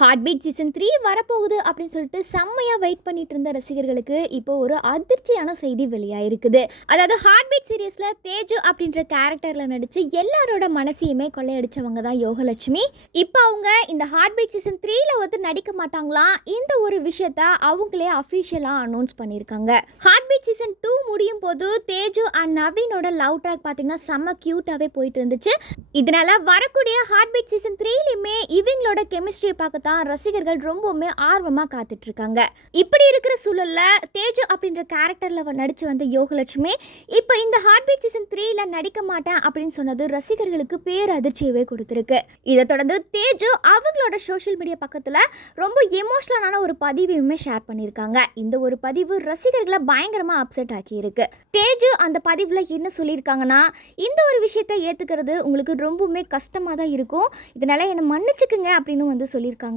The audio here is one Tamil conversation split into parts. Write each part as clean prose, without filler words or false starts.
ஹார்ட் பீட் சீசன் 3 வரப்போகுது அப்படின்னு சொல்லிட்டு செம்மையா வெயிட் பண்ணிட்டு இருந்த ரசிகர்களுக்கு இப்போ ஒரு அதிர்ச்சியான செய்தி வெளியாயிருக்குது. அதாவது ஹார்ட் பீட் சீரியஸ்ல தேஜு அப்படின்ற கேரக்டர்ல நடிச்சு எல்லாரோட மனசையுமே கொள்ளையடிச்சவங்க தான் யோகலட்சுமி. இப்போ அவங்க இந்த ஹார்ட் பீட் சீசன் 3ல வந்து நடிக்க மாட்டாங்களாம். இந்த ஒரு விஷயத்த அவங்களே அஃபிஷியலா அனௌன்ஸ் பண்ணியிருக்காங்க. ஹார்ட் பீட் சீசன் 2 முடியும் போது தேஜு அண்ட் நவீனோட லவ் ட்ராக் பார்த்தீங்கன்னா செம்ம கியூட்டாவே போயிட்டு இருந்துச்சு. இதனால வரக்கூடிய ஹார்ட் பீட் சீசன் 3லயுமே இவங்களோட கெமிஸ்ட்ரியை பார்க்க ரசிகர்கள் ரொம்பவுமே ஆர்வமா காத்துட்டு இருக்காங்க. இப்படி இருக்கிற சூழல்ல தேஜு அப்படின்ற கேரக்டர்ல நடிச்சு வந்த யோகலட்சுமி இப்போ இந்த ஹார்ட் பீட் சீசன் 3ல நடிக்க மாட்டேன் அப்படின்னு சொன்னது ரசிகர்களுக்கு பேர் அதிர்ச்சியவே கொடுத்திருக்கு. இதை தொடர்ந்து தேஜு அவங்களோட சோஷியல் மீடியா பக்கத்துல ரொம்ப எமோஷனலான ஒரு பதிவையுமே ஷேர் பண்ணியிருக்காங்க. இந்த ஒரு பதிவு ரசிகர்களை பயங்கரமா அப்செட் ஆக்கி இருக்கு. தேஜு அந்த பதிவுல என்ன சொல்லியிருக்காங்கன்னா, இந்த ஒரு விஷயத்தை ஏத்துக்கிறது உங்களுக்கு ரொம்பவுமே கஷ்டமா தான் இருக்கும், இதனால என்னை மன்னிச்சுக்குங்க அப்படின்னு வந்து சொல்லியிருக்காங்க.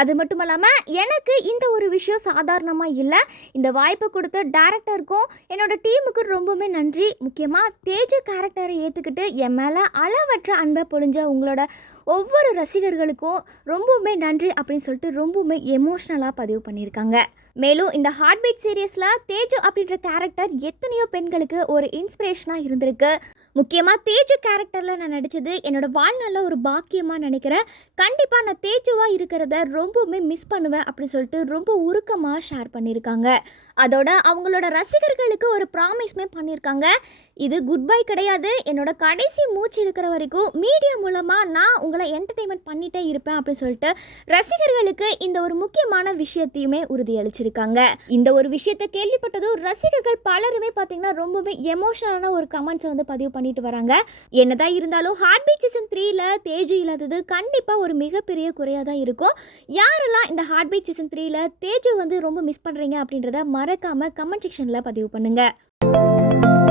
அது மட்டும் இல்லாமல் எனக்கு இந்த ஒரு விஷயம் சாதாரணமாக இல்லை, இந்த வாய்ப்பை கொடுத்த டைரக்டருக்கும் என்னோட டீமுக்கு ரொம்பவுமே நன்றி. முக்கியமாக தேஜு கேரக்டரை ஏற்றுக்கிட்டு என் மேலே அளவற்ற அன்பை பொழிஞ்ச உங்களோட ஒவ்வொரு ரசிகர்களுக்கும் ரொம்பவுமே நன்றி அப்படின்னு சொல்லிட்டு ரொம்பவுமே எமோஷ்னலாக பதிவு பண்ணியிருக்காங்க. மேலும் இந்த ஹார்ட் பீட் சீரியஸில் தேஜு அப்படின்ற கேரக்டர் எத்தனையோ பெண்களுக்கு ஒரு இன்ஸ்பிரேஷனாக இருந்திருக்கு. முக்கியமாக தேஜு கேரக்டரில் நான் நடித்தது என்னோட வாழ்நாளில் ஒரு பாக்கியமாக நினைக்கிறேன். கண்டிப்பாக நான் தேஜுவாக இருக்கிறத ரொம்பவுமே மிஸ் பண்ணுவேன் அப்படின்னு சொல்லிட்டு ரொம்ப உருக்கமாக ஷேர் பண்ணியிருக்காங்க. அதோட அவங்களோட ரசிகர்களுக்கு ஒரு ப்ராமிஸ்மே பண்ணியிருக்காங்க. இது குட் பை கிடையாது, என்னோட கடைசி மூச்சு இருக்கிற வரைக்கும் மீடியா மூலமாக நான் உங்களை என்டர்டெயின்மெண்ட் பண்ணிகிட்டே இருப்பேன் அப்படின்னு சொல்லிட்டு ரசிகர்களுக்கு இந்த ஒரு முக்கியமான விஷயத்தையுமே உறுதியளிச்சிருக்காங்க. இந்த ஒரு விஷயத்தை கேள்விப்பட்டதும் ரசிகர்கள் பலருமே பார்த்தீங்கன்னா ரொம்பவே எமோஷனலான ஒரு கமெண்ட்ஸை வந்து பதிவு பண்ணிட்டு வராங்க. என்னதான் இருந்தாலும் ஹார்ட் பீட் சீசன் 3ல தேஜு இல்லாதது கண்டிப்பாக ஒரு மிகப்பெரிய குறையாக தான் இருக்கும். யாரெல்லாம் இந்த ஹார்ட் பீட் சீசன் 3ல தேஜு வந்து ரொம்ப மிஸ் பண்ணுறீங்க அப்படின்றத மறக்காமல் கமெண்ட் செக்ஷனில் பதிவு பண்ணுங்கள்.